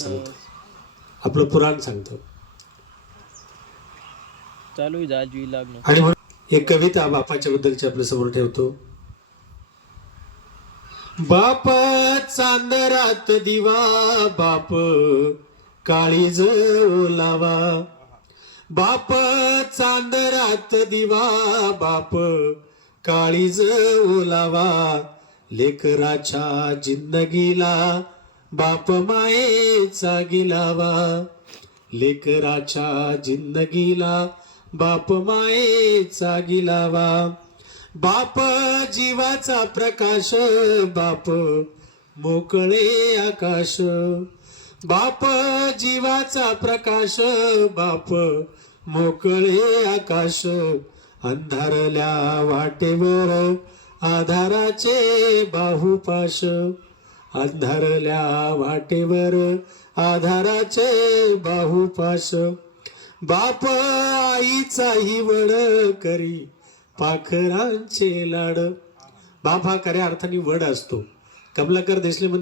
सांगतं. आपलं पुराण सांगतं. चालू आणि म्हणून एक कविता बापाच्या बद्दलची आपल्यासमोर ठेवतो. बाप चांदरात दिवा बाप काळीज ओलावा बाप चांदरात दिवा बाप काळीज ओलावा लेकराच्या जिंदगीला बाप मायेचा गिलावा लेकराच्या जिंदगीला बाप मायेचा गिलावा. बाप जीवाचा प्रकाश बाप मोकळे आकाश. बाप जीवाचा प्रकाश बाप मोकळे आकाश. अंधारल्या वाटेवर आधाराचे बाहुपाश. अंधारल्या वाटेवर आधाराचे बाहुपास बाप आईचा वड करी पाखरांचे लाड. बाप हा खऱ्या अर्थाने वड असतो. कमलाकर देशले म्हणतात